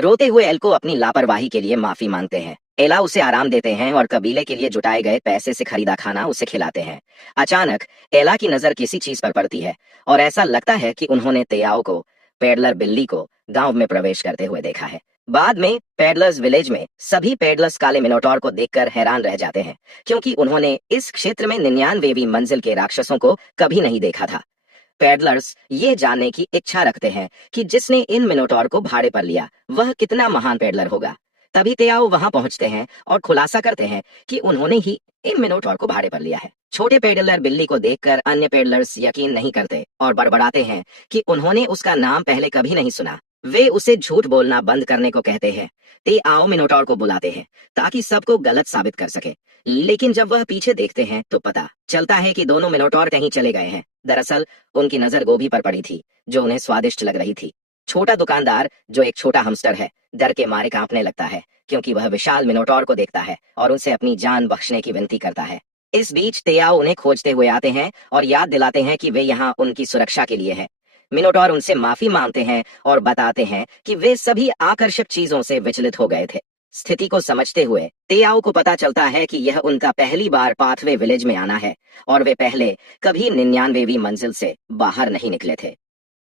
रोते हुए एल को अपनी लापरवाही के लिए माफी मांगते हैं। एला उसे आराम देते हैं और कबीले के लिए जुटाए गए पैसे से खरीदा खाना उसे खिलाते हैं। अचानक एला की नजर किसी चीज पर पड़ती है और ऐसा लगता है कि उन्होंने तेयाओ को, पेडलर बिल्ली को, गांव में प्रवेश करते हुए देखा है। बाद में पेडलर्स विलेज में सभी पेडलर्स काले मिनोटॉर को देखकर हैरान रह जाते हैं, क्योंकि उन्होंने इस क्षेत्र में 99वीं मंजिल के राक्षसों को कभी नहीं देखा था। पैडलर्स ये जानने की इच्छा रखते हैं कि जिसने इन मिनोटॉर को भाड़े पर लिया वह कितना महान पैडलर होगा। तभी तेयाओ वहां पहुंचते हैं और खुलासा करते हैं कि उन्होंने ही इन मिनोटॉर को भाड़े पर लिया है। छोटे पेडलर बिल्ली को देखकर अन्य पेडलर्स यकीन नहीं करते और बड़बड़ाते हैं कि उन्होंने उसका नाम पहले कभी नहीं सुना। वे उसे झूठ बोलना बंद करने को कहते हैं। तेयाओ मिनोटॉर को बुलाते हैं ताकि सबको गलत साबित कर सके, लेकिन जब वह पीछे देखते हैं तो पता चलता है कि दोनों मिनोटॉर कहीं चले गए हैं। दरअसल उनकी नजर गोभी पर पड़ी थी जो उन्हें स्वादिष्ट लग रही थी। छोटा दुकानदार, जो एक छोटा हमस्टर है, डर के मारे कांपने लगता है क्योंकि वह विशाल मिनोटॉर को देखता है और उनसे अपनी जान बख्शने की विनती करता है। इस बीच तेयाओ उन्हें खोजते हुए आते हैं और याद दिलाते हैं कि वे यहाँ उनकी सुरक्षा के लिए है। मिनोटॉर उनसे माफी मांगते हैं और बताते हैं कि वे सभी आकर्षक चीजों से विचलित हो गए थे। स्थिति को समझते हुए तेयाओ को पता चलता है कि यह उनका पहली बार पाथवे विलेज में आना है और वे पहले कभी 99वीं मंजिल से बाहर नहीं निकले थे।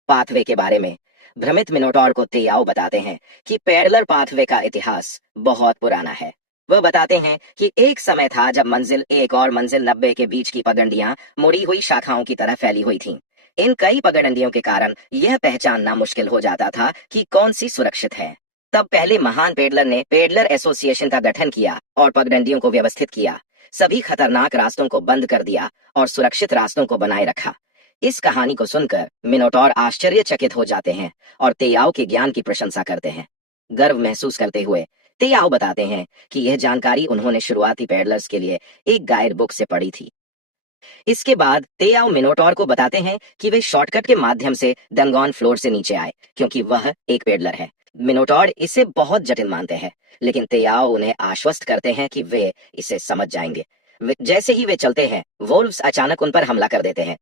पाथवे के बारे में भ्रमित मिनोटॉर को तेयाओ बताते हैं कि पैडलर पाथवे का इतिहास बहुत पुराना है। वह बताते हैं कि एक समय था जब मंजिल 1 और मंजिल 90 के बीच की पगडंडियां मुड़ी हुई शाखाओं की तरह फैली हुई थीं। इन कई पगडंडियों के कारण यह पहचानना मुश्किल हो जाता था कि कौन सी सुरक्षित है। तब पहले महान पेडलर ने पेडलर एसोसिएशन का गठन किया और पगडंडियों को व्यवस्थित किया, सभी खतरनाक रास्तों को बंद कर दिया और सुरक्षित रास्तों को बनाए रखा। इस कहानी को सुनकर मिनोटॉर आश्चर्यचकित हो जाते हैं और तेयाओ के ज्ञान की प्रशंसा करते हैं। गर्व महसूस करते हुए तेयाओ बताते हैं कि यह जानकारी उन्होंने शुरुआती पेडलर्स के लिए एक गाइड बुक से पढ़ी थी। इसके बाद तेयाओ मिनोटॉर को बताते हैं कि वे शॉर्टकट के माध्यम से डंगॉन फ्लोर से नीचे आए क्योंकि वह एक पेडलर है। मिनोटॉर इसे बहुत जटिल मानते हैं, लेकिन तेयाओ उन्हें आश्वस्त करते हैं कि वे इसे समझ जाएंगे। जैसे ही वे चलते हैं, वोल्व्स अचानक उन पर हमला कर देते हैं।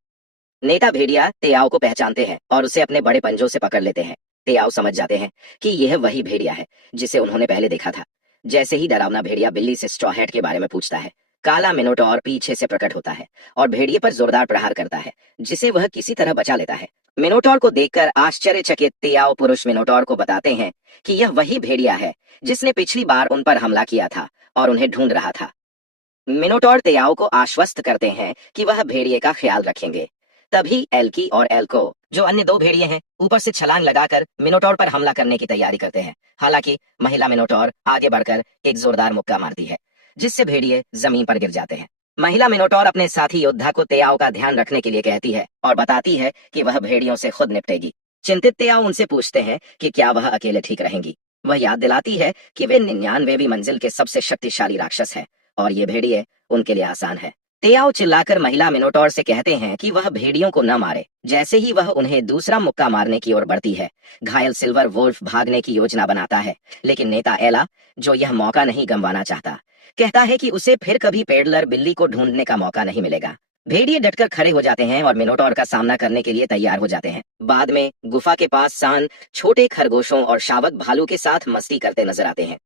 नेता भेड़िया तेयाओ को पहचानते हैं और उसे अपने बड़े पंजों से पकड़ लेते हैं। तेयाओ समझ जाते हैं कि यह वही भेड़िया है जिसे उन्होंने पहले देखा था। जैसे ही डरावना भेड़िया बिल्ली से स्ट्रॉ हैट के बारे में पूछता है, काला मिनोटॉर पीछे से प्रकट होता है और भेड़िए पर जोरदार प्रहार करता है, जिसे वह किसी तरह बचा लेता है। मिनोटॉर को देखकर आश्चर्यचकित तेयाओ पुरुष मिनोटॉर को बताते हैं कि यह वही भेड़िया है जिसने पिछली बार उन पर हमला किया था और उन्हें ढूंढ रहा था। मिनोटॉर तेयाओ को आश्वस्त करते हैं कि वह भेड़िए का ख्याल रखेंगे। तभी एल्की और एल्को, जो अन्य दो भेड़िए हैं, ऊपर से छलांग लगाकर मिनोटॉर पर हमला करने की तैयारी करते हैं। हालांकि महिला मिनोटॉर आगे बढ़कर एक जोरदार मुक्का मारती है, जिससे भेड़िए जमीन पर गिर जाते हैं। महिला मिनोटॉर अपने साथी योद्धा को तेयाओ का ध्यान रखने के लिए कहती है और बताती है कि वह भेड़ियों से खुद निपटेगी। चिंतित तेयाओ उनसे पूछते हैं कि क्या वह अकेले ठीक रहेंगी। वह याद दिलाती है कि वे 99वीं मंजिल के सबसे शक्तिशाली राक्षस हैं और ये भेड़िए उनके लिए आसान है। तेयाओ चिल्लाकर महिला मिनोटॉर से कहते हैं कि वह भेड़ियों को न मारे। जैसे ही वह उन्हें दूसरा मुक्का मारने की ओर बढ़ती है, घायल सिल्वर वोल्फ भागने की योजना बनाता है, लेकिन नेता एला, जो यह मौका नहीं गंवाना चाहता, कहता है कि उसे फिर कभी पेडलर बिल्ली को ढूंढने का मौका नहीं मिलेगा। भेड़िए डटकर खड़े हो जाते हैं और मिनोटॉर का सामना करने के लिए तैयार हो जाते हैं। बाद में गुफा के पास सान छोटे खरगोशों और शावक भालू के साथ मस्ती करते नजर आते हैं।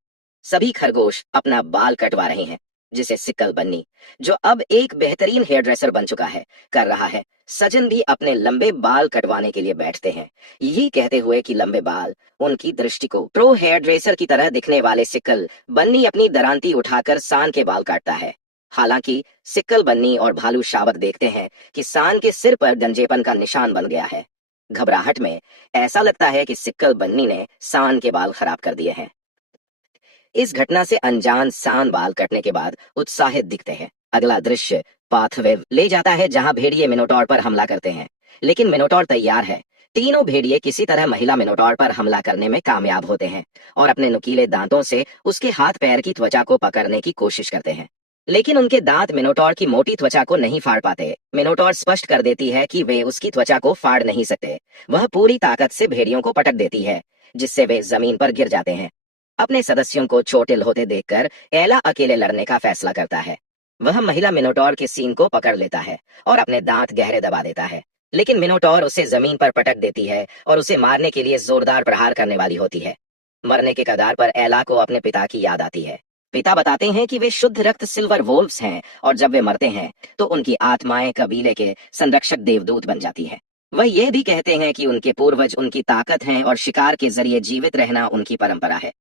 सभी खरगोश अपना बाल कटवा रहे हैं, जिसे सिक्कल बन्नी, जो अब एक बेहतरीन हेयर ड्रेसर बन चुका है, कर रहा है। सजन भी अपने लंबे बाल कटवाने के लिए बैठते हैं, यही कहते हुए कि लंबे बाल उनकी दृष्टि को प्रो हेयर ड्रेसर की तरह दिखने वाले सिक्कल बन्नी अपनी दरांती उठाकर सान के बाल काटता है। हालांकि सिक्कल बन्नी और भालू शावक देखते हैं कि सान के सिर पर गंजेपन का निशान बन गया है। घबराहट में ऐसा लगता है कि सिक्कल बन्नी ने सान के बाल खराब कर दिए हैं। इस घटना से अनजान सान बाल कटने के बाद उत्साहित दिखते हैं। अगला दृश्य पाथवे ले जाता है जहां भेड़िए मिनोटॉर पर हमला करते हैं, लेकिन मिनोटॉर तैयार है। तीनों भेड़िए किसी तरह महिला मिनोटॉर पर हमला करने में कामयाब होते हैं और अपने नुकीले दांतों से उसके हाथ पैर की त्वचा को पकड़ने की कोशिश करते हैं, लेकिन उनके दांत मिनोटॉर की मोटी त्वचा को नहीं फाड़ पाते। मिनोटॉर स्पष्ट कर देती है कि वे उसकी त्वचा को फाड़ नहीं सकते। वह पूरी ताकत से भेड़ियों को पटक देती है, जिससे वे जमीन पर गिर जाते हैं। अपने सदस्यों को चोटिल होते देखकर एला अकेले लड़ने का फैसला करता है। वह महिला मिनोटॉर के सींग को पकड़ लेता है और अपने दांत गहरे दबा देता है, लेकिन मिनोटॉर उसे जमीन पर पटक देती है और उसे मारने के लिए जोरदार प्रहार करने वाली होती है। मरने के कगार पर एला को अपने पिता की याद आती है। पिता बताते हैं कि वे शुद्ध रक्त सिल्वर वोल्व्स हैं और जब वे मरते हैं तो उनकी आत्माएं कबीले के संरक्षक देवदूत बन जाती है। वह यह भी कहते हैं कि उनके पूर्वज उनकी ताकत हैं और शिकार के जरिए जीवित रहना उनकी परंपरा है।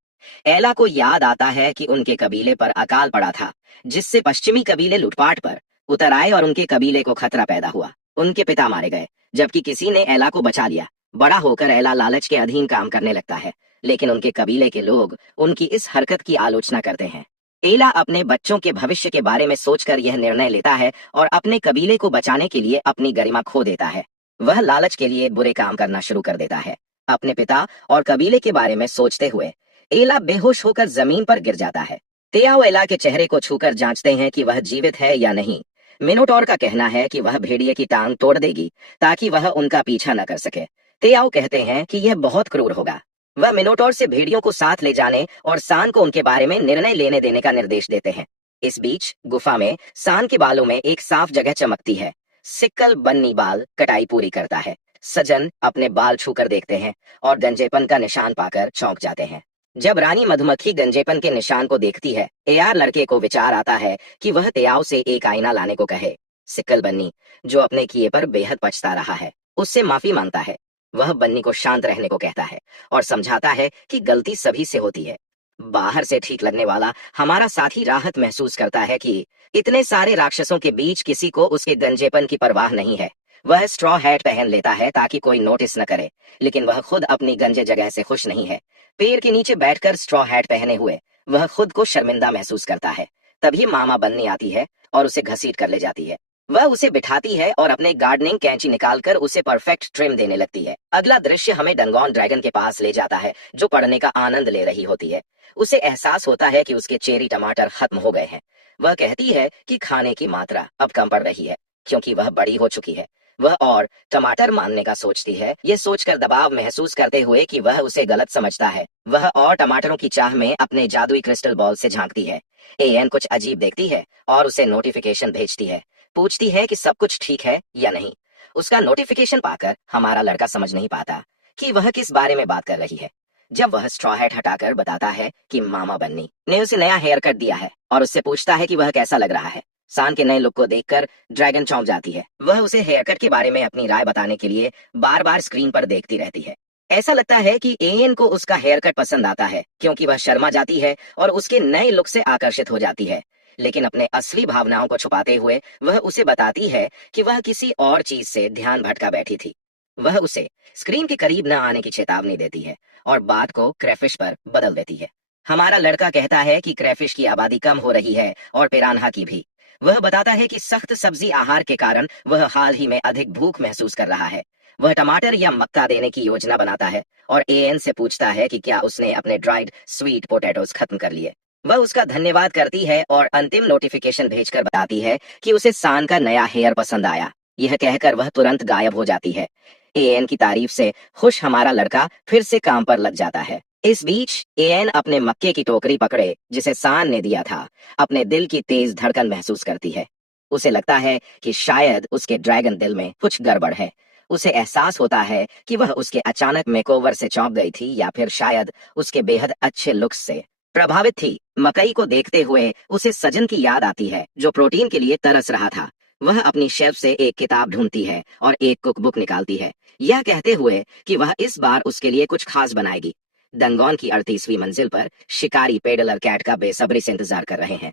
एला को याद आता है कि उनके कबीले पर अकाल पड़ा था, जिससे पश्चिमी कबीले लूटपाट पर उतर आए और उनके कबीले को खतरा पैदा हुआ। उनके पिता मारे गए, जबकि किसी ने एला को बचा लिया। बड़ा होकर एला लालच के अधीन काम करने लगता है, लेकिन उनके कबीले के लोग उनकी इस हरकत की आलोचना करते हैं। एला अपने बच्चों के भविष्य के बारे में सोचकर यह निर्णय लेता है और अपने कबीले को बचाने के लिए अपनी गरिमा खो देता है। वह लालच के लिए बुरे काम करना शुरू कर देता है। अपने पिता और कबीले के बारे में सोचते हुए एला बेहोश होकर जमीन पर गिर जाता है। तेयाओ एला के चेहरे को छूकर जांचते हैं कि वह जीवित है या नहीं। मिनोटोर का कहना है कि वह भेड़िए की टांग तोड़ देगी ताकि वह उनका पीछा न कर सके। तेयाओ कहते हैं कि यह बहुत क्रूर होगा। वह मिनोटोर से भेड़ियों को साथ ले जाने और सान को उनके बारे में निर्णय लेने देने का निर्देश देते हैं। इस बीच गुफा में सान के बालों में एक साफ जगह चमकती है। सिक्कल बन्नी बाल कटाई पूरी करता है। सजन अपने बाल छूकर देखते हैं और गंजेपन का निशान पाकर चौंक जाते हैं। जब रानी मधुमक्खी गंजेपन के निशान को देखती है, एआर लड़के को विचार आता है कि वह तेयाओ से एक आईना लाने को कहे। सिक्कल बन्नी, जो अपने किए पर बेहद पछता रहा है, उससे माफी मांगता है। वह बन्नी को शांत रहने को कहता है और समझाता है कि गलती सभी से होती है। बाहर से ठीक लगने वाला हमारा साथी राहत महसूस करता है कि इतने सारे राक्षसों के बीच किसी को उसके गंजेपन की परवाह नहीं है। वह स्ट्रॉ हैट पहन लेता है ताकि कोई नोटिस न करे, लेकिन वह खुद अपनी गंजे जगह से खुश नहीं है। पेड़ के नीचे बैठकर स्ट्रॉ हैट पहने हुए वह खुद को शर्मिंदा महसूस करता है। तभी मामा बन्नी आती है और उसे घसीट कर ले जाती है। वह उसे बिठाती है और अपने गार्डनिंग कैंची निकालकर उसे परफेक्ट ट्रिम देने लगती है। अगला दृश्य हमें डंगोन ड्रैगन के पास ले जाता है, जो पढ़ने का आनंद ले रही होती है। उसे एहसास होता है कि उसके चेरी टमाटर खत्म हो गए हैं। वह कहती है कि खाने की मात्रा अब कम पड़ रही है क्योंकि वह बड़ी हो चुकी है। वह और टमाटर मांगने का सोचती है, ये सोचकर दबाव महसूस करते हुए कि वह उसे गलत समझता है। वह और टमाटरों की चाह में अपने जादुई क्रिस्टल बॉल से झांकती है। एएन कुछ अजीब देखती है और उसे नोटिफिकेशन भेजती है। पूछती है कि सब कुछ ठीक है या नहीं। उसका नोटिफिकेशन पाकर हमारा लड़का समझ नहीं पाता कि वह किस बारे में बात कर रही है। जब वह स्ट्रॉ हैट हटाकर बताता है कि मामा बन्नी ने उसे नया हेयर कट दिया है और उससे पूछता है कि वह कैसा लग रहा है। सान के नए लुक को देखकर ड्रैगन चौंक जाती है। वह उसे हेयर कट के बारे में अपनी राय बताने के लिए बार बार स्क्रीन पर देखती रहती है। ऐसा लगता है कि एएन को उसका हेयर कट पसंद आता है क्योंकि वह शर्मा जाती है और उसके नए लुक से आकर्षित हो जाती है। लेकिन अपने असली भावनाओं को छुपाते हुए वह उसे बताती है कि वह किसी और चीज से ध्यान भटका बैठी थी। वह उसे स्क्रीन के करीब न आने की चेतावनी देती है और बात को क्रेफिश पर बदल देती है। हमारा लड़का कहता है कि क्रेफिश की आबादी कम हो रही है और पिरान्हा की भी। वह बताता है कि सख्त सब्जी आहार के कारण वह हाल ही में अधिक भूख महसूस कर रहा है। वह टमाटर या मक्का देने की योजना बनाता है और एएन से पूछता है कि क्या उसने अपने ड्राइड स्वीट पोटैटोज खत्म कर लिए। वह उसका धन्यवाद करती है और अंतिम नोटिफिकेशन भेजकर बताती है कि उसे सान का नया हेयर पसंद आया। यह कहकर वह तुरंत गायब हो जाती है। एएन की तारीफ से खुश हमारा लड़का फिर से काम पर लग जाता है। इस बीच एएन अपने मक्के की टोकरी पकड़े जिसे सान ने दिया था, अपने दिल की तेज धड़कन महसूस करती है। उसे लगता है कि शायद उसके ड्रैगन दिल में कुछ गड़बड़ है। उसे एहसास होता है कि वह उसके अचानक मेकओवर से चौंक गई थी या फिर शायद उसके बेहद अच्छे लुक्स से प्रभावित थी। मकई को देखते हुए उसे सजन की याद आती है, जो प्रोटीन के लिए तरस रहा था। वह अपनी शेल्फ से एक किताब ढूंढती है और एक कुकबुक निकालती है, यह कहते हुए कि वह इस बार उसके लिए कुछ खास बनाएगी। डंगोन की 38वीं मंजिल पर शिकारी पेडलर कैट का बेसब्री से इंतजार कर रहे हैं।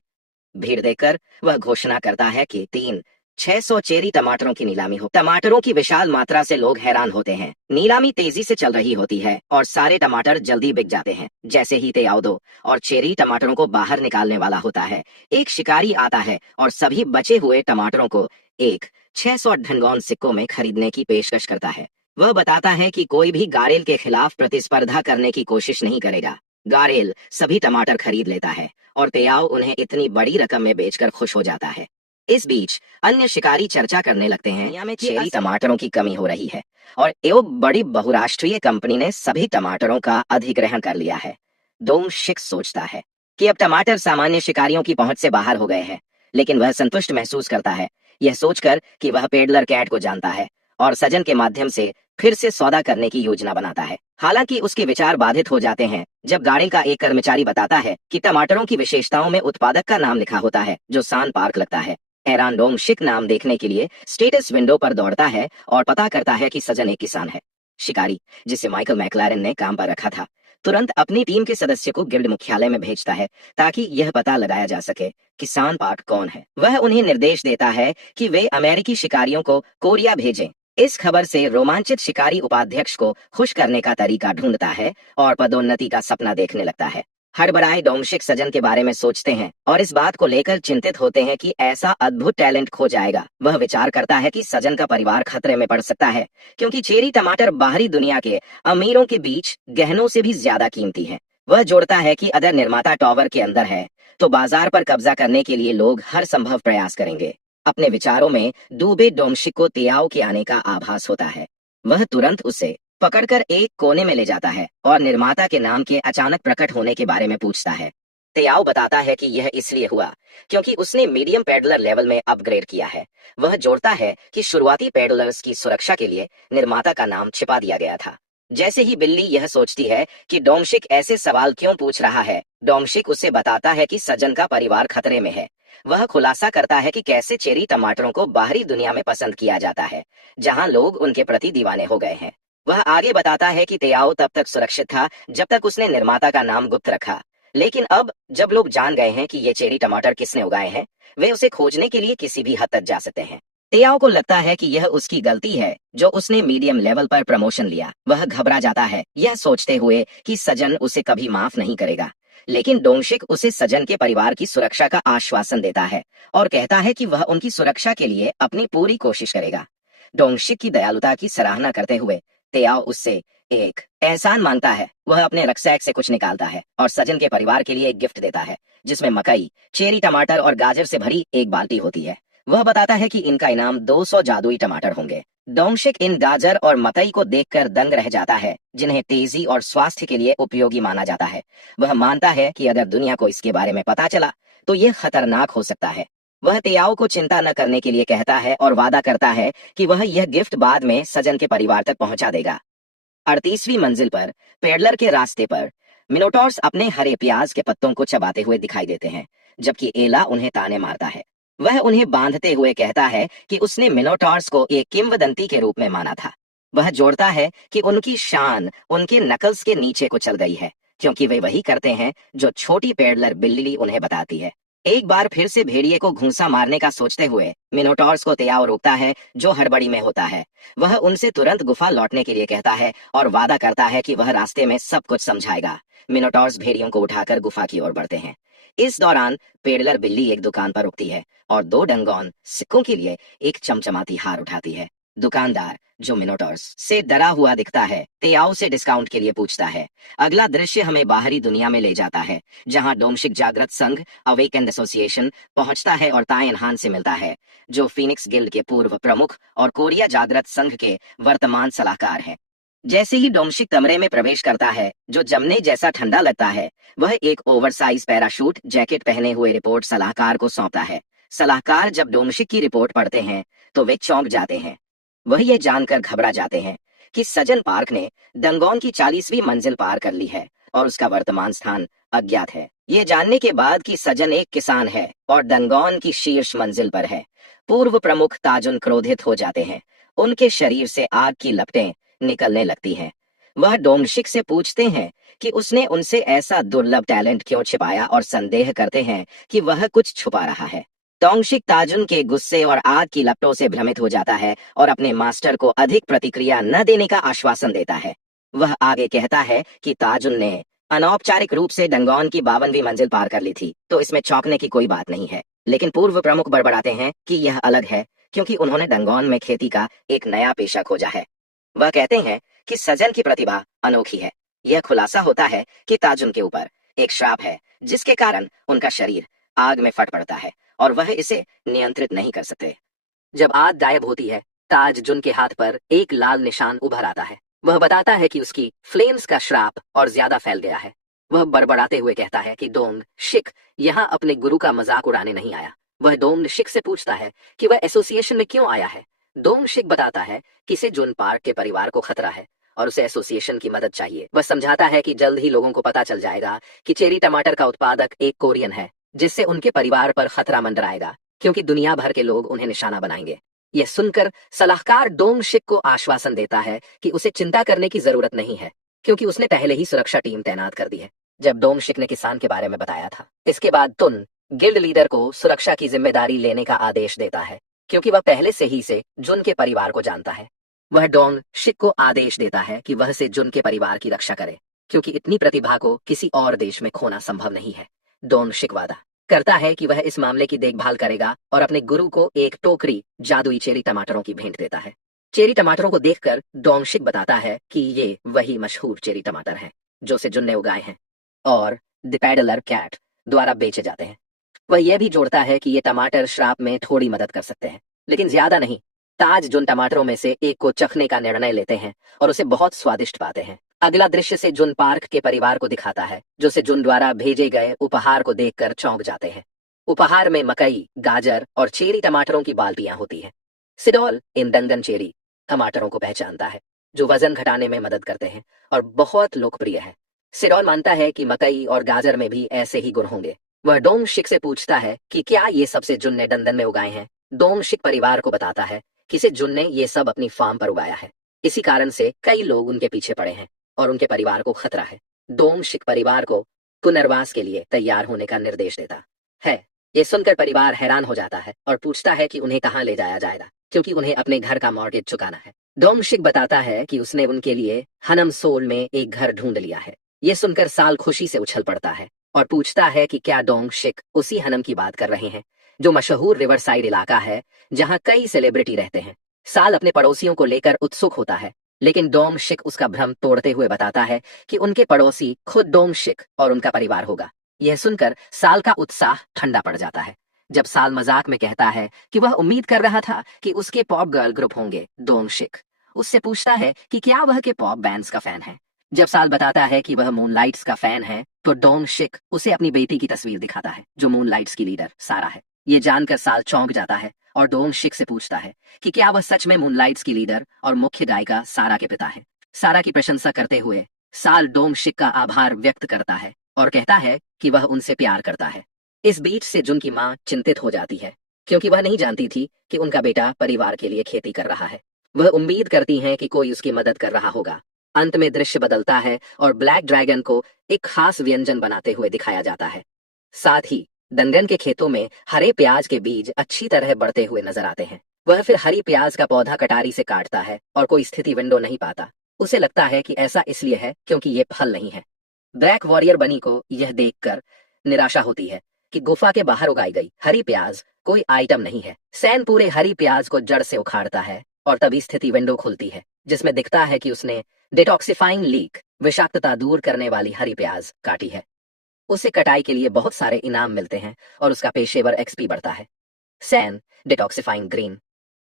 भीड़ देखकर वह घोषणा करता है कि 600 चेरी टमाटरों की नीलामी हो। टमाटरों की विशाल मात्रा से लोग हैरान होते हैं। नीलामी तेजी से चल रही होती है और सारे टमाटर जल्दी बिक जाते हैं। जैसे ही तेयाओदो और चेरी टमाटरों को बाहर निकालने वाला होता है, एक शिकारी आता है और सभी बचे हुए टमाटरों को एक 600 ढंगोन सिक्कों में खरीदने की पेशकश करता है। वह बताता है कि कोई भी गारेल के खिलाफ प्रतिस्पर्धा करने की कोशिश नहीं करेगा। गारेल सभी टमाटर खरीद लेता है और तेयाओ उन्हें इतनी बड़ी रकम में बेचकर खुश हो जाता है। इस बीच अन्य शिकारी चर्चा करने लगते हैं यहाँ में चेरी टमाटरों की कमी हो रही है और एक बड़ी बहुराष्ट्रीय कंपनी ने सभी टमाटरों का अधिग्रहण कर लिया है। डोम शिक्स सोचता है कि अब टमाटर सामान्य शिकारियों की पहुंच से बाहर हो गए हैं, लेकिन वह संतुष्ट महसूस करता है, यह सोचकर कि वह पेडलर कैट को जानता है और सजन के माध्यम से फिर से सौदा करने की योजना बनाता है। हालांकि उसके विचार बाधित हो जाते हैं जब गाड़ी का एक कर्मचारी बताता है कि टमाटरों की विशेषताओं में उत्पादक का नाम लिखा होता है जो सान पार्क लगता है। हैरान डोंगशिक नाम देखने के लिए स्टेटस विंडो पर दौड़ता है और पता करता है कि सजन एक किसान है। शिकारी, जिसे माइकल मैक्लारेन ने काम पर रखा था, तुरंत अपनी टीम के सदस्य को गिल्ड मुख्यालय में भेजता है ताकि यह पता लगाया जा सके कि सान पार्क कौन है। वह उन्हें निर्देश देता है कि वे अमेरिकी शिकारियों को कोरिया भेजें। इस खबर से रोमांचित शिकारी उपाध्यक्ष को खुश करने का तरीका ढूंढता है और पदोन्नति का सपना देखने लगता है। हड़बड़ाए डोंगशिक सजन के बारे में सोचते हैं और इस बात को लेकर चिंतित होते हैं कि ऐसा अद्भुत टैलेंट खो जाएगा। वह विचार करता है कि सजन का परिवार खतरे में पड़ सकता है क्योंकि चेरी टमाटर बाहरी दुनिया के अमीरों के बीच गहनों से भी ज्यादा कीमती है। वह जोड़ता है कि अगर निर्माता टॉवर के अंदर है तो बाजार पर कब्जा करने के लिए लोग हर संभव प्रयास करेंगे। अपने विचारों में डूबे डोंगशिक को तियाओ के आने का आभास होता है। वह तुरंत उसे पकड़कर एक कोने में ले जाता है और निर्माता के नाम के अचानक प्रकट होने के बारे में पूछता है। तियाओ बताता है कि यह इसलिए हुआ क्योंकि उसने मीडियम पेडलर लेवल में अपग्रेड किया है। वह जोड़ता है कि शुरुआती पेडलर्स की सुरक्षा के लिए निर्माता का नाम छिपा दिया गया था। जैसे ही बिल्ली यह सोचती है कि डोंगशिक ऐसे सवाल क्यों पूछ रहा है, डोंगशिक उसे बताता है कि सजन का परिवार खतरे में है। वह खुलासा करता है कि कैसे चेरी टमाटरों को बाहरी दुनिया में पसंद किया जाता है जहां लोग उनके प्रति दीवाने हो गए हैं। वह आगे बताता है कि तियाओ तब तक सुरक्षित था जब तक उसने निर्माता का नाम गुप्त रखा, लेकिन अब जब लोग जान गए हैं कि ये चेरी टमाटर किसने उगाए हैं, वे उसे खोजने के लिए किसी भी हद तक जा सकते हैं। तियाओ को लगता है कि यह उसकी गलती है जो उसने मीडियम लेवल पर प्रमोशन लिया। वह घबरा जाता है यह सोचते हुए कि सजन उसे कभी माफ नहीं करेगा, लेकिन डोंगशिक उसे सजन के परिवार की सुरक्षा का आश्वासन देता है और कहता है कि वह उनकी सुरक्षा के लिए अपनी पूरी कोशिश करेगा। डोंगशिक की दयालुता की सराहना करते हुए तियाओ उससे एक एहसान मांगता है। वह अपने रक्सैक से कुछ निकालता है और सजन के परिवार के लिए एक गिफ्ट देता है जिसमें मकई, चेरी टमाटर और गाजर से भरी एक बाल्टी होती है। वह बताता है कि इनका इनाम 200 जादुई टमाटर होंगे। डोंगशिक इन गाजर और मकई को देखकर दंग रह जाता है जिन्हें तेजी और स्वास्थ्य के लिए उपयोगी माना जाता है। वह मानता है कि अगर दुनिया को इसके बारे में पता चला तो यह खतरनाक हो सकता है। वह तियाओ को चिंता न करने के लिए कहता है और वादा करता है कि वह यह गिफ्ट बाद में सजन के परिवार तक पहुंचा देगा। 38वीं मंजिल पर पेडलर के रास्ते पर मिनोटॉर्स अपने हरे प्याज के पत्तों को चबाते हुए दिखाई देते हैं, जबकि एला उन्हें ताने मारता है। वह उन्हें बांधते हुए कहता है कि उसने मिनोटॉर्स को एक किंवदंती के रूप में माना था। वह जोड़ता है कि उनकी शान उनके नकल्स के नीचे को चल गई है क्योंकि वे वही करते हैं जो छोटी पेडलर बिल्ली उन्हें बताती है। एक बार फिर से भेड़िए को घूंसा मारने का सोचते हुए मिनोटॉर्स को तियाओ रोकता है जो हड़बड़ी में होता है। वह उनसे तुरंत गुफा लौटने के लिए कहता है और वादा करता है कि वह रास्ते में सब कुछ समझाएगा। मिनोटॉर्स भेड़ियों को उठाकर गुफा की ओर बढ़ते हैं। इस दौरान पेडलर बिल्ली एक दुकान पर रुकती है और 2 डंगोन सिक्कों के लिए एक चमचमाती हार उठाती है। दुकानदार, जो मिनोटॉर्स से डरा हुआ दिखता है, तियाओ से डिस्काउंट के लिए पूछता है। अगला दृश्य हमें बाहरी दुनिया में ले जाता है जहां डोंगशिक जागृत संघ अवेकेंड एसोसिएशन पहुंचता है और तायन हान से मिलता है जो फीनिक्स गिल्ड के पूर्व प्रमुख और कोरिया जागृत संघ के वर्तमान सलाहकार हैं। जैसे ही डोंगशिक कमरे में प्रवेश करता है जो जमने जैसा ठंडा लगता है, वह एक ओवरसाइज पैराशूट जैकेट पहने हुए रिपोर्ट सलाहकार को सौंपता है। सलाहकार जब डोंगशिक की रिपोर्ट पढ़ते हैं तो वे चौंक जाते हैं। वह ये जानकर घबरा जाते हैं कि सजन पार्क ने डंगोन की 40वीं मंजिल पार कर ली है और उसका वर्तमान स्थान अज्ञात है। ये जानने के बाद कि सजन एक किसान है और डंगोन की शीर्ष मंजिल पर है, पूर्व प्रमुख ताजुन क्रोधित हो जाते हैं। उनके शरीर से आग की लपटें निकलने लगती हैं। वह डोंगशिक से पूछते हैं कि उसने उनसे ऐसा दुर्लभ टैलेंट क्यों छिपाया और संदेह करते हैं कि वह कुछ छुपा रहा है। डोंगशिक ताजुन के गुस्से और आग की लपटों से भ्रमित हो जाता है और अपने मास्टर को अधिक प्रतिक्रिया न देने का आश्वासन देता है। वह आगे कहता है कि ताजुन ने अनौपचारिक रूप से डंगोन की 52वीं मंजिल पार कर ली थी, तो इसमें चौंकने की कोई बात नहीं है। लेकिन पूर्व प्रमुख बड़बड़ाते हैं कि यह अलग है क्योंकि उन्होंने डंगोन में खेती का एक नया पेशा खोजा है। वह कहते हैं कि सजन की प्रतिभा अनोखी है। यह खुलासा होता है कि ताजुन के ऊपर एक श्राप है जिसके कारण उनका शरीर आग में फट पड़ता है और वह इसे नियंत्रित नहीं कर सकते। जब आग गायब होती है, ताजुन के हाथ पर एक लाल निशान उभर आता है। वह बताता है कि उसकी फ्लेम्स का श्राप और ज्यादा फैल गया है। वह बड़बड़ाते हुए कहता है कि डोंगशिक यहाँ अपने गुरु का मजाक उड़ाने नहीं आया। वह डोंगशिक से पूछता है कि वह एसोसिएशन में क्यों आया है। डोंगशिक बताता है कि से जुन पार्क के परिवार को खतरा है और उसे एसोसिएशन की मदद चाहिए। वह समझाता है कि जल्द ही लोगों को पता चल जाएगा कि चेरी टमाटर का उत्पादक एक कोरियन है, जिससे उनके परिवार पर खतरा मंडराएगा, क्योंकि दुनिया भर के लोग उन्हें निशाना बनाएंगे। यह सुनकर सलाहकार डोंगशिक को आश्वासन देता है कि उसे चिंता करने की जरूरत नहीं है, क्योंकि उसने पहले ही सुरक्षा टीम तैनात कर दी है। जब डोंगशिक ने किसान के बारे में बताया था, इसके बाद तुन गिल्ड लीडर को सुरक्षा की जिम्मेदारी लेने का आदेश देता है, क्योंकि वह पहले से ही से जुन के परिवार को जानता है। वह डोंग शिक को आदेश देता है कि वह से जुन के परिवार की रक्षा करे, क्योंकि इतनी प्रतिभा को किसी और देश में खोना संभव नहीं है। डोंग शिक वादा करता है कि वह इस मामले की देखभाल करेगा और अपने गुरु को एक टोकरी जादुई चेरी टमाटरों की भेंट देता है। चेरी टमाटरों को देखकर डोंग शिक बताता है कि ये वही मशहूर चेरी टमाटर हैं जो से जुन ने उगाए हैं और द पैडलर कैट द्वारा बेचे जाते हैं। वह यह भी जोड़ता है कि ये टमाटर श्राप में थोड़ी मदद कर सकते हैं, लेकिन ज्यादा नहीं। ताज जुन टमाटरों में से एक को चखने का निर्णय लेते हैं और उसे बहुत स्वादिष्ट पाते हैं। अगला दृश्य से जुन पार्क के परिवार को दिखाता है, जो से जुन द्वारा भेजे गए उपहार को देखकर चौंक जाते हैं। उपहार में मकई, गाजर और चेरी टमाटरों की बाल्टियां होती हैं। सिडोल इन डंगन चेरी टमाटरों को पहचानता है, जो वजन घटाने में मदद करते हैं और बहुत लोकप्रिय है। सिडोल मानता है कि मकई और गाजर में भी ऐसे ही गुण होंगे। वह डोंगशिक से पूछता है कि क्या ये सबसे जुन ने डंडन में उगाए हैं। डोंगशिक परिवार को बताता है कि से जुन ने ये सब अपनी फार्म पर उगाया है। इसी कारण से कई लोग उनके पीछे पड़े हैं और उनके परिवार को खतरा है। डोंगशिक परिवार को पुनर्वास के लिए तैयार होने का निर्देश देता है। ये सुनकर परिवार हैरान हो जाता है और पूछता है कि उन्हें कहाँ ले जाया जाएगा, क्योंकि उन्हें अपने घर का मॉर्गेज चुकाना है। डोंगशिक बताता है कि उसने उनके लिए हनम सोल में एक घर ढूंढ लिया है। ये सुनकर साल खुशी से उछल पड़ता है और पूछता है कि क्या डोंगशिक उसी हनम की बात कर रहे हैं जो मशहूर रिवरसाइड इलाका है जहां कई सेलिब्रिटी रहते हैं। साल अपने पड़ोसियों को लेकर उत्सुक होता है, लेकिन डोंगशिक उसका भ्रम तोड़ते हुए बताता है कि उनके पड़ोसी खुद डोंगशिक और उनका परिवार होगा। यह सुनकर साल का उत्साह ठंडा पड़ जाता है। जब साल मजाक में कहता है कि वह उम्मीद कर रहा था कि उसके पॉप गर्ल ग्रुप होंगे, डोंगशिक उससे पूछता है कि क्या वह के पॉप बैंड्स का फैन है। जब साल बताता है कि वह मूनलाइट्स का फैन है, तो डोंगशिक उसे अपनी बेटी की तस्वीर दिखाता है, जो मूनलाइट्स की लीडर सारा है। ये जानकर साल चौंक जाता है और डोंगशिक से पूछता है कि क्या वह सच में मूनलाइट्स की लीडर और मुख्य गायिका सारा के पिता है। सारा की प्रशंसा करते हुए साल डोंगशिक का आभार व्यक्त करता है और कहता है कि वह उनसे प्यार करता है। इस बीच से जुन की माँ चिंतित हो जाती है, क्योंकि वह नहीं जानती थी कि उनका बेटा परिवार के लिए खेती कर रहा है। वह उम्मीद करती हैं कि कोई उसकी मदद कर रहा होगा। अंत में दृश्य बदलता है और ब्लैक ड्रैगन को एक खास व्यंजन बनाते हुए दिखाया जाता है। साथ ही डंगन के खेतों में हरे प्याज के बीज अच्छी तरह बढ़ते हुए नजर आते हैं। वह फिर हरी प्याज का पौधा कटारी से काटता है और कोई स्थिति विंडो नहीं पाता। उसे लगता है कि ऐसा इसलिए है क्योंकि ये फल नहीं है। ब्लैक वॉरियर बनी को यह देखकर निराशा होती है कि गुफा के बाहर उगाई गई हरी प्याज कोई आइटम नहीं है। सैन पूरे हरी प्याज को जड़ से उखाड़ता है और तभी स्थिति विंडो खुलती है, जिसमें दिखता है कि उसने डिटॉक्सिफाइंग लीक विषाक्तता दूर करने वाली हरी प्याज काटी है। उसे कटाई के लिए बहुत सारे इनाम मिलते हैं और उसका पेशेवर एक्सपी बढ़ता है। सैन डिटॉक्सिफाइंग ग्रीन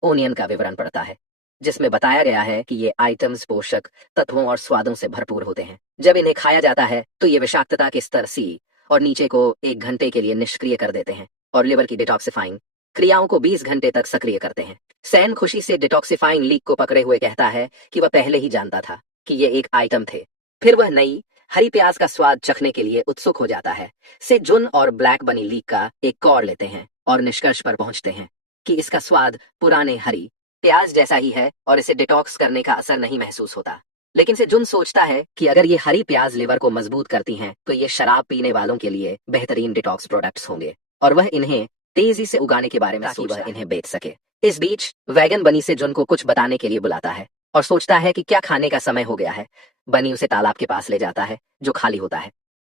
ओनियन का विवरण पढ़ता है, जिसमें बताया गया है कि ये आइटम्स पोषक तत्वों और स्वादों से भरपूर होते हैं। जब इन्हें खाया जाता है तो ये विषाक्तता के स्तर सी और नीचे को 1 घंटे के लिए निष्क्रिय कर देते हैं और लिवर की डिटॉक्सिफाइंग क्रियाओं को 20 घंटे तक सक्रिय करते हैं। सैन खुशी से डिटॉक्सिफाइंग लीक को पकड़े हुए कहता है कि वह पहले ही जानता था कि ये एक आइटम थे। फिर वह नई हरी प्याज का स्वाद चखने के लिए उत्सुक हो जाता है। से जुन और ब्लैक बनी लीक का एक कौर लेते हैं और निष्कर्ष पर पहुंचते हैं कि इसका स्वाद पुराने हरी प्याज जैसा ही है और इसे डिटॉक्स करने का असर नहीं महसूस होता। लेकिन से जुन सोचता है कि अगर ये हरी प्याज लिवर को मजबूत करती हैं, तो ये शराब पीने वालों के लिए बेहतरीन डिटॉक्स प्रोडक्ट्स होंगे और वह इन्हें तेजी से उगाने के बारे में ताकि वह इन्हें बेच सके। इस बीच वैगन बनी से जुन को कुछ बताने के लिए बुलाता है और सोचता है कि क्या खाने का समय हो गया है। बनी उसे तालाब के पास ले जाता है जो खाली होता है।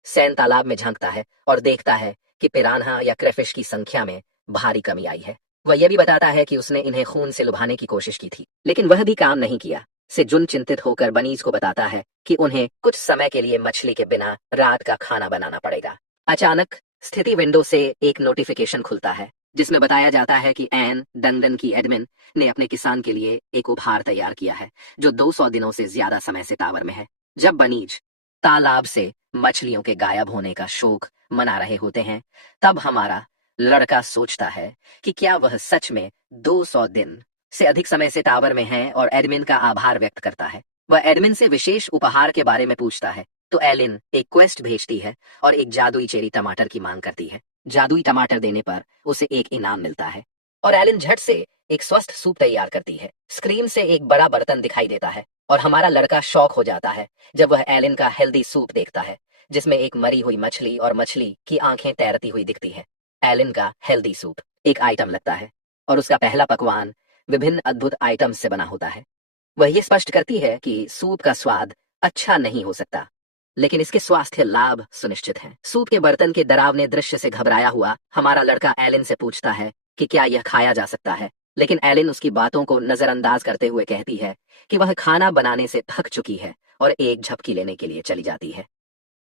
सैन तालाब में झांकता है और देखता है कि पिरान्हा या क्रेफिश की संख्या में भारी कमी आई है। वह यह भी बताता है कि उसने इन्हें खून से लुभाने की कोशिश की थी, लेकिन वह भी काम नहीं किया। से जुन चिंतित होकर बनीज को बताता है कि उन्हें कुछ समय के लिए मछली के बिना रात का खाना बनाना पड़ेगा। अचानक स्थिति विंडो से एक नोटिफिकेशन खुलता है, जिसमें बताया जाता है कि एन डंगन की एडमिन ने अपने किसान के लिए एक उपहार तैयार किया है जो 200 दिनों से ज्यादा समय से टावर में है। जब बनीज तालाब से मछलियों के गायब होने का शोक मना रहे होते हैं, तब हमारा लड़का सोचता है कि क्या वह सच में 200 दिन से अधिक समय से टावर में है और एडमिन का आभार व्यक्त करता है। वह एडमिन से विशेष उपहार के बारे में पूछता है, तो एलिन एक क्वेस्ट भेजती है और एक जादुई चेरी टमाटर की मांग करती है। जादुई टमाटर देने पर उसे एक इनाम मिलता है और एलिन झट से एक स्वस्थ सूप तैयार करती है। स्क्रीन से एक बड़ा बर्तन दिखाई देता है और हमारा लड़का शॉक हो जाता है जब वह एलिन का हेल्दी सूप देखता है, जिसमें एक मरी हुई मछली और मछली की आंखें तैरती हुई दिखती है। एलिन का हेल्दी सूप एक आइटम लगता है और उसका पहला पकवान विभिन्न अद्भुत आइटम्स से बना होता है। वह ये स्पष्ट करती है कि सूप का स्वाद अच्छा नहीं हो सकता, लेकिन इसके स्वास्थ्य लाभ सुनिश्चित हैं। सूप के बर्तन के डरावने दृश्य से घबराया हुआ हमारा लड़का एलिन से पूछता है कि क्या यह खाया जा सकता है, लेकिन एलिन उसकी बातों को नजरअंदाज करते हुए कहती है कि वह खाना बनाने से थक चुकी है और एक झपकी लेने के लिए चली जाती है।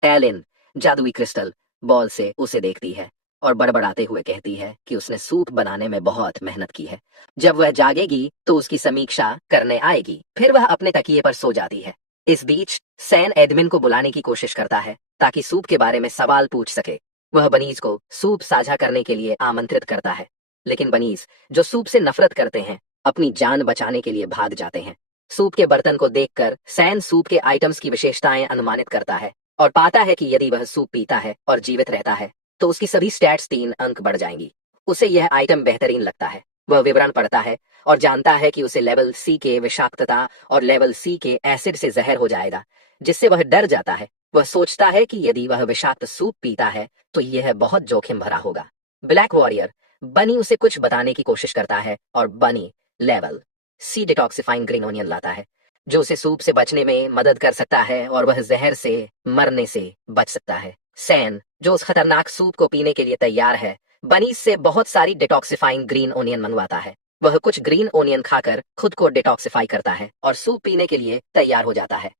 एलिन जादुई क्रिस्टल बॉल से उसे देखती है और बड़बड़ाते हुए कहती है कि उसने सूप बनाने में बहुत मेहनत की है। जब वह जागेगी तो उसकी समीक्षा करने आएगी। फिर वह अपने तकिए पर सो जाती है। इस बीच सैन एडमिन को बुलाने की कोशिश करता है ताकि सूप के बारे में सवाल पूछ सके। वह बनीज को सूप साझा करने के लिए आमंत्रित करता है, लेकिन बनीज जो सूप से नफरत करते हैं अपनी जान बचाने के लिए भाग जाते हैं। सूप के बर्तन को देखकर सैन सूप के आइटम्स की विशेषताएं अनुमानित करता है और पाता है कि यदि वह सूप पीता है और जीवित रहता है तो उसकी सभी स्टैट्स 3 अंक बढ़ जाएंगी। उसे यह आइटम बेहतरीन लगता है। वह विवरण पढ़ता है और जानता है कि उसे लेवल सी के विषाक्तता और लेवल सी के एसिड से जहर हो जाएगा, जिससे वह डर जाता है। वह सोचता है कि यदि वह विषाक्त सूप पीता है तो यह बहुत जोखिम भरा होगा। ब्लैक वॉरियर बनी उसे कुछ बताने की कोशिश करता है और बनी लेवल सी डिटॉक्सिफाइंग ग्रीन ओनियन लाता है, जो उसे सूप से बचने में मदद कर सकता है और वह जहर से मरने से बच सकता है। सैन जो उस खतरनाक सूप को पीने के लिए तैयार है, बनीज से बहुत सारी डिटॉक्सिफाइंग ग्रीन ओनियन मंगवाता है। वह कुछ ग्रीन ओनियन खाकर खुद को डिटॉक्सिफाई करता है और सूप पीने के लिए तैयार हो जाता है।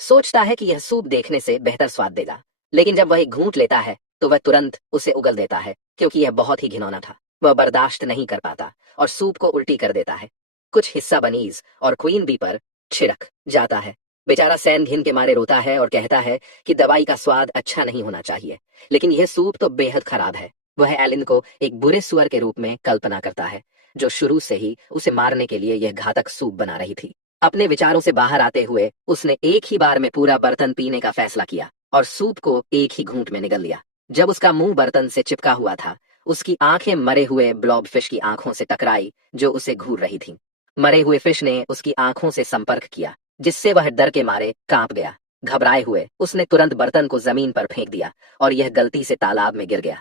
सोचता है कि यह सूप देखने से बेहतर स्वाद देगा, लेकिन जब वह एक घूंट लेता है तो वह तुरंत उसे उगल देता है क्योंकि यह बहुत ही घिनौना था। वह बर्दाश्त नहीं कर पाता और सूप को उल्टी कर देता है। कुछ हिस्सा बनीज और क्वीन बी पर छिड़क जाता है। बेचारा सैन घिन के मारे रोता है और कहता है कि दवाई का स्वाद अच्छा नहीं होना चाहिए, लेकिन यह सूप तो बेहद खराब है। वह एलिन को एक बुरे सुअर के रूप में कल्पना करता है, जो शुरू से ही उसे मारने के लिए यह घातक सूप बना रही थी। अपने विचारों से बाहर आते हुए उसने एक ही बार में पूरा बर्तन पीने का फैसला किया और सूप को एक ही घूंट में निगल लिया। जब उसका मुंह बर्तन से चिपका हुआ था, उसकी आंखें मरे हुए ब्लॉब फिश की आंखों से टकराई जो उसे घूर रही थी। मरे हुए फिश ने उसकी आंखों से संपर्क किया, जिससे वह डर के मारे कांप गया। घबराए हुए उसने तुरंत बर्तन को जमीन पर फेंक दिया और यह गलती से तालाब में गिर गया।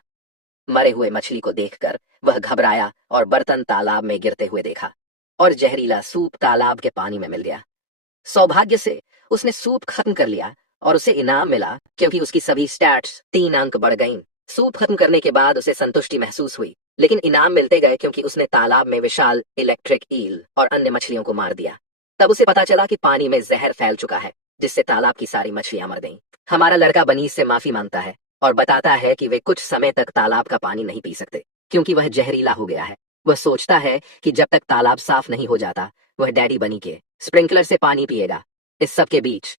मरे हुए मछली को देखकर वह घबराया और बर्तन तालाब में गिरते हुए देखा और जहरीला सूप तालाब के पानी में मिल गया। सौभाग्य से उसने सूप खत्म कर लिया और उसे इनाम मिला क्योंकि उसकी सभी स्टैट्स 3 अंक बढ़ गईं। सूप खत्म करने के बाद उसे संतुष्टि महसूस हुई, लेकिन इनाम मिलते गए क्योंकि उसने तालाब में विशाल इलेक्ट्रिक ईल और अन्य मछलियों को मार दिया। तब उसे पता चला कि पानी में जहर फैल चुका है, जिससे तालाब की सारी मछलियां मर गईं। हमारा लड़का बनीज से माफी मांगता है और बताता है कि वे कुछ समय तक तालाब का पानी नहीं पी सकते क्योंकि वह जहरीला हो गया है। वह सोचता है कि जब तक तालाब साफ नहीं हो जाता वह डैडी बनी के स्प्रिंकलर से पानी पिएगा। इस सब के बीच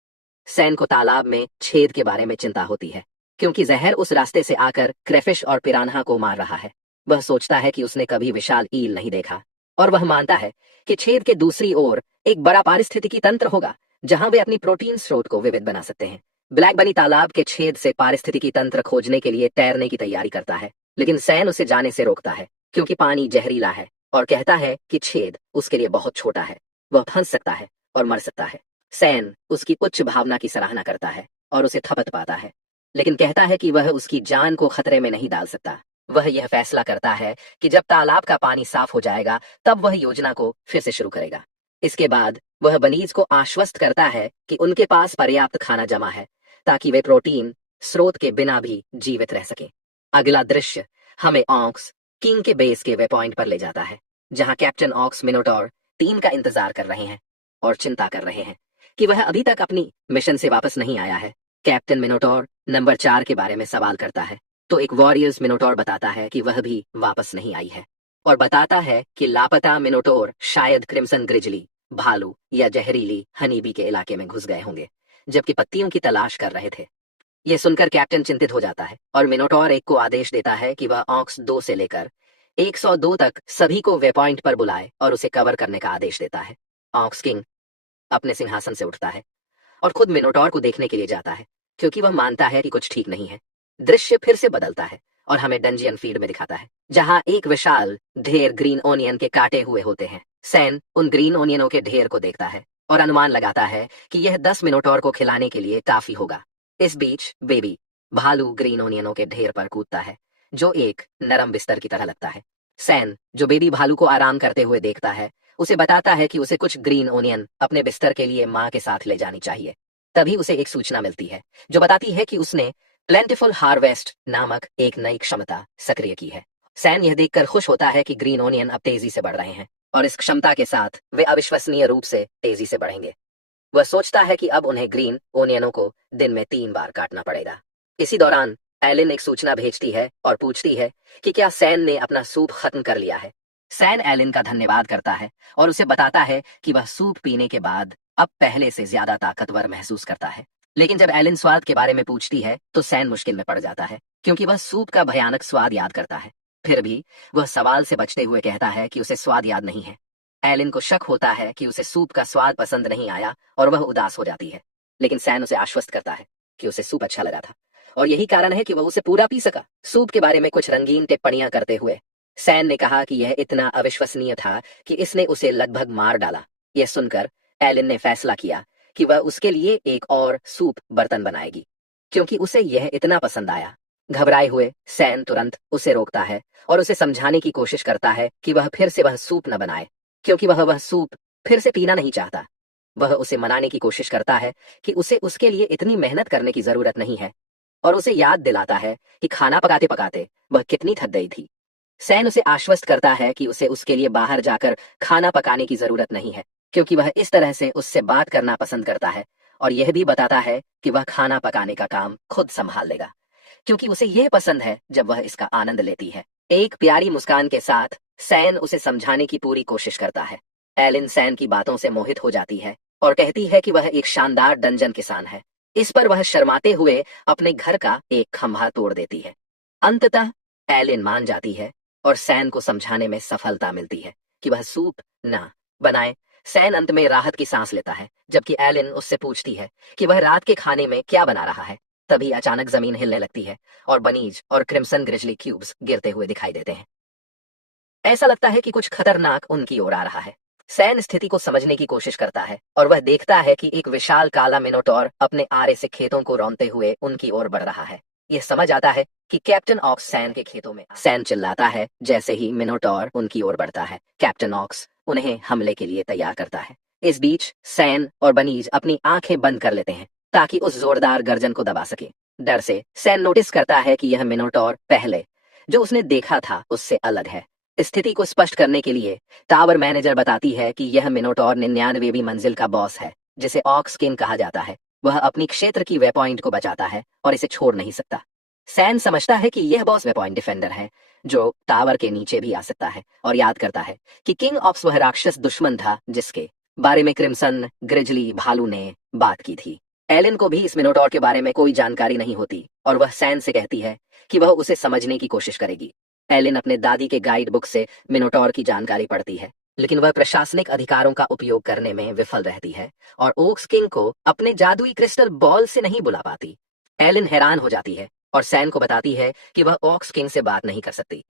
सैन को तालाब में छेद के बारे में चिंता होती है क्योंकि जहर उस रास्ते से आकर क्रेफिश और पिरान्हा को मार रहा है। वह सोचता है कि उसने कभी विशाल ईल नहीं देखा और वह मानता है कि छेद के दूसरी ओर एक बड़ा पारिस्थितिकी तंत्र होगा जहां वे अपनी प्रोटीन स्रोत को विविध बना सकते हैं। ब्लैक बनी तालाब के छेद से पारिस्थितिकी तंत्र खोजने के लिए तैरने की तैयारी करता है, लेकिन सैन उसे जाने से रोकता है क्योंकि पानी जहरीला है और कहता है कि छेद उसके लिए बहुत छोटा है, वह फंस सकता है और मर सकता है। सैन उसकी उच्च भावना की सराहना करता है और उसे थपथ पाता है, लेकिन कहता है कि वह उसकी जान को खतरे में नहीं डाल सकता। वह यह फैसला करता है कि जब तालाब का पानी साफ हो जाएगा तब वह योजना को फिर से शुरू करेगा। इसके बाद वह बनीज को आश्वस्त करता है कि उनके पास पर्याप्त खाना जमा है ताकि वे प्रोटीन स्रोत के बिना भी जीवित रह सकें। अगला दृश्य हमें ऑक्स किंग के बेस के वे पॉइंट पर ले जाता है, जहां कैप्टन ऑक्स मिनोटोर टीम का इंतजार कर रहे हैं और चिंता कर रहे हैं कि वह अभी तक अपनी मिशन से वापस नहीं आया है। कैप्टन मिनोटोर नंबर 4 के बारे में सवाल करता है तो एक वॉरियर्स मिनोटोर बताता है कि वह भी वापस नहीं आई है और बताता है कि लापता मिनोटोर शायद क्रिम्सन ग्रिजली भालू या जहरीली हनीबी के इलाके में घुस गए होंगे, जबकि पत्तियों की तलाश कर रहे थे। यह सुनकर कैप्टन चिंतित हो जाता है और मिनोटोर 1 को आदेश देता है कि वह ऑक्स 2 से लेकर 102 तक सभी को वे पॉइंट पर बुलाए और उसे कवर करने का आदेश देता है। ऑक्स किंग अपने सिंहासन से उठता है और खुद मिनोटॉर को देखने के लिए जाता है, क्योंकि वह मानता है कि कुछ ठीक नहीं है। दृश्य फिर से बदलता है और हमें डंजियन फील्ड में दिखाता है, जहां एक विशाल ढेर ग्रीन ओनियन के काटे हुए होते हैं। सैन उन ग्रीन ओनियनों के ढेर को देखता है और अनुमान लगाता है कि यह 10 मिनोटॉर को खिलाने के लिए काफी होगा। इस बीच बेबी भालू ग्रीन ओनियनों के ढेर पर कूदता है, जो एक नरम बिस्तर की तरह लगता है। सैन, जो बेबी भालू को आराम करते हुए देखता है, उसे बताता है कि उसे कुछ ग्रीन ओनियन अपने बिस्तर के लिए माँ के साथ ले जानी चाहिए। तभी उसे एक सूचना मिलती है जो बताती है कि उसने प्लेंटिफुल हार्वेस्ट नामक एक नई क्षमता सक्रिय की है। सैन यह देखकर खुश होता है कि ग्रीन ओनियन अब तेजी से बढ़ रहे हैं और इस क्षमता के साथ वे अविश्वसनीय रूप से तेजी से बढ़ेंगे। वह सोचता है कि अब उन्हें ग्रीन ओनियनों को दिन में 3 बार काटना पड़ेगा। इसी दौरान एलिन एक सूचना भेजती है और पूछती है कि क्या सैन ने अपना सूप खत्म कर लिया है। सैन एलिन का धन्यवाद करता है और उसे बताता है कि वह सूप पीने के बाद अब पहले से ज्यादा ताकतवर महसूस करता है। लेकिन जब एलिन स्वाद के बारे में पूछती है तो सैन मुश्किल में पड़ जाता है, क्योंकि वह सूप का भयानक स्वाद याद करता है। फिर भी वह सवाल से बचते हुए कहता है कि उसे स्वाद याद नहीं है। एलिन को शक होता है कि उसे सूप का स्वाद पसंद नहीं आया और वह उदास हो जाती है, लेकिन सैन उसे आश्वस्त करता है कि उसे सूप अच्छा लगा था और यही कारण है कि वह उसे पूरा पी सका। सूप के बारे में कुछ रंगीन टिप्पणियां करते हुए सैन ने कहा कि यह इतना अविश्वसनीय था कि इसने उसे लगभग मार डाला। यह सुनकर एलिन ने फैसला किया कि वह उसके लिए एक और सूप बर्तन बनाएगी, क्योंकि उसे यह इतना पसंद आया। घबराए हुए सैन तुरंत उसे रोकता है और उसे समझाने की कोशिश करता है कि वह फिर से वह सूप न बनाए, क्योंकि वह सूप फिर से पीना नहीं चाहता। वह उसे मनाने की कोशिश करता है कि उसे उसके लिए इतनी मेहनत करने की जरूरत नहीं है और उसे याद दिलाता है कि खाना पकाते पकाते वह कितनी थक गई थी। सैन उसे आश्वस्त करता है कि उसे उसके लिए बाहर जाकर खाना पकाने की जरूरत नहीं है, क्योंकि वह इस तरह से उससे बात करना पसंद करता है और यह भी बताता है कि वह खाना पकाने का काम खुद संभाल लेगा, क्योंकि उसे यह पसंद है जब वह इसका आनंद लेती है। एक प्यारी मुस्कान के साथ सैन उसे समझाने की पूरी कोशिश करता है। एलिन सैन की बातों से मोहित हो जाती है और कहती है कि वह एक शानदार डंजन किसान है। इस पर वह शर्माते हुए अपने घर का एक खंभा तोड़ देती है। अंततः एलिन मान जाती है और सैन को समझाने में सफलता मिलती है कि वह सूप ना बनाए। सैन अंत में राहत की सांस लेता है, जबकि एलिन उससे पूछती है कि वह रात के खाने में क्या बना रहा है। तभी अचानक जमीन हिलने लगती है और बनीज और क्रिम्सन ग्रिजली क्यूब्स गिरते हुए दिखाई देते हैं। ऐसा लगता है कि कुछ खतरनाक उनकी ओर आ रहा है। सैन स्थिति को समझने की कोशिश करता है और वह देखता है कि एक विशाल काला मिनोटॉर अपने आरे से खेतों को रौंदते हुए उनकी ओर बढ़ रहा है। यह समझ आता है कि कैप्टन ऑक्स सैन के खेतों में। सैन चिल्लाता है जैसे ही मिनोटॉर उनकी ओर बढ़ता है। कैप्टन ऑक्स उन्हें हमले के लिए तैयार करता है। इस बीच सैन और बनीज अपनी आंखें बंद कर लेते हैं ताकि उस जोरदार गर्जन को दबा सके। डर से सैन नोटिस करता है कि यह मिनोटॉर पहले जो उसने देखा था उससे अलग है। स्थिति को स्पष्ट करने के लिए टावर मैनेजर बताती है कि यह मिनोटॉर 99वीं मंजिल का बॉस है, जिसे ऑक्स किंग कहा जाता है। वह अपनी क्षेत्र की वे पॉइंट को बचाता है और इसे छोड़ नहीं सकता। सैन समझता है कि यह बॉस वे पॉइंट डिफेंडर है जो टावर के नीचे भी आ सकता है और याद करता है कि किंग ऑक्स वह राक्षस दुश्मन था जिसके बारे में क्रिम्सन ग्रिजली भालू ने बात की थी। एलिन को भी इस मिनोटॉर के बारे में कोई जानकारी नहीं होती और वह सैन से कहती है कि वह उसे समझने की कोशिश करेगी। एलिन अपने दादी के गाइड बुक से मिनोटॉर की जानकारी पढ़ती है, लेकिन वह प्रशासनिक अधिकारों का उपयोग करने में विफल रहती है और ओक्स किंग को अपने जादुई क्रिस्टल बॉल से नहीं बुला पाती। एलिन हैरान हो जाती है और सैन को बताती है कि वह ओक्स किंग से बात नहीं कर सकती।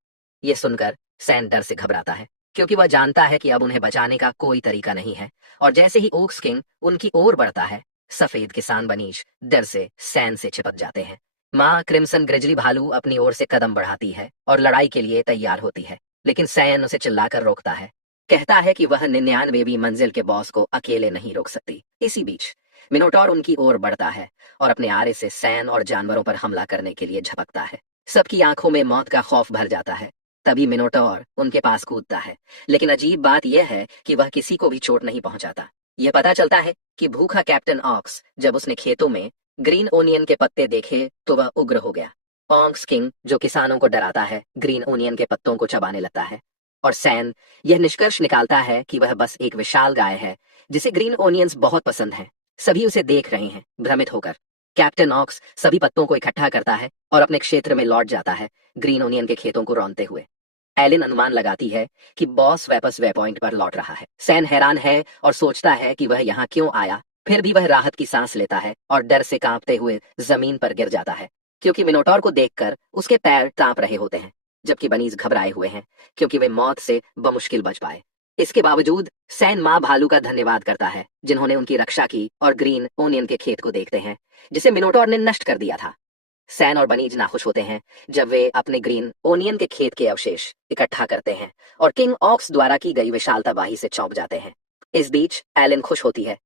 ये सुनकर सैन डर से घबराता है, क्योंकि वह जानता है कि अब उन्हें बचाने का कोई तरीका नहीं है। और जैसे ही ओक्स किंग उनकी ओर बढ़ता है, सफेद किसान बनीश डर से सैन से चिपक जाते हैं। माँ क्रिम्सन ग्रिजली भालू अपनी ओर से कदम बढ़ाती है और लड़ाई के लिए तैयार होती है, लेकिन सैन उसे चिल्लाकर रोकता है। कहता है कि वह 99वीं मंजिल के बॉस को अकेले नहीं रोक सकती। इसी बीच मिनोटॉर उनकी ओर बढ़ता है और अपने आरे से सैन और जानवरों पर हमला करने के लिए झपकता है। सबकी आंखों में मौत का खौफ भर जाता है। तभी मिनोटॉर उनके पास कूदता है, लेकिन अजीब बात यह है कि वह किसी को भी चोट नहीं पहुंचाता। यह पता चलता है कि भूखा कैप्टन ऑक्स जब उसने खेतों में ग्रीन ओनियन के पत्ते देखे तो वह उग्र हो गया। ऑक्स किंग जो किसानों को डराता है, ग्रीन ओनियन के पत्तों को चबाने लगता है और सैन यह निष्कर्ष निकालता है कि वह बस एक विशाल गाय है जिसे ग्रीन ओनियंस बहुत पसंद हैं। सभी उसे देख रहे हैं भ्रमित होकर। कैप्टन ऑक्स सभी पत्तों को इकट्ठा करता है और अपने क्षेत्र में लौट जाता है, ग्रीन ओनियन के खेतों को रौंदते हुए। एलिन अनुमान लगाती है कि बॉस वापस वे पॉइंट पर लौट रहा है। सैन हैरान है और सोचता है कि वह यहाँ क्यों आया। फिर भी वह राहत की सांस लेता है और डर से कांपते हुए जमीन पर गिर जाता है, क्योंकि मिनोटॉर को देखकर उसके पैर कांप रहे होते हैं, जबकि बनीज घबराए हुए हैं क्योंकि वे मौत से बमुश्किल बच पाए। इसके बावजूद सैन माँ भालू का धन्यवाद करता है, जिन्होंने उनकी रक्षा की, और ग्रीन ओनियन के खेत को देखते हैं जिसे मिनोटॉर ने नष्ट कर दिया था। सैन और बनीज नाखुश होते हैं जब वे अपने ग्रीन ओनियन के खेत के अवशेष इकट्ठा करते हैं और किंग ऑक्स द्वारा की गई विशाल तबाही से चौंक जाते हैं। इस बीच एलिन खुश होती है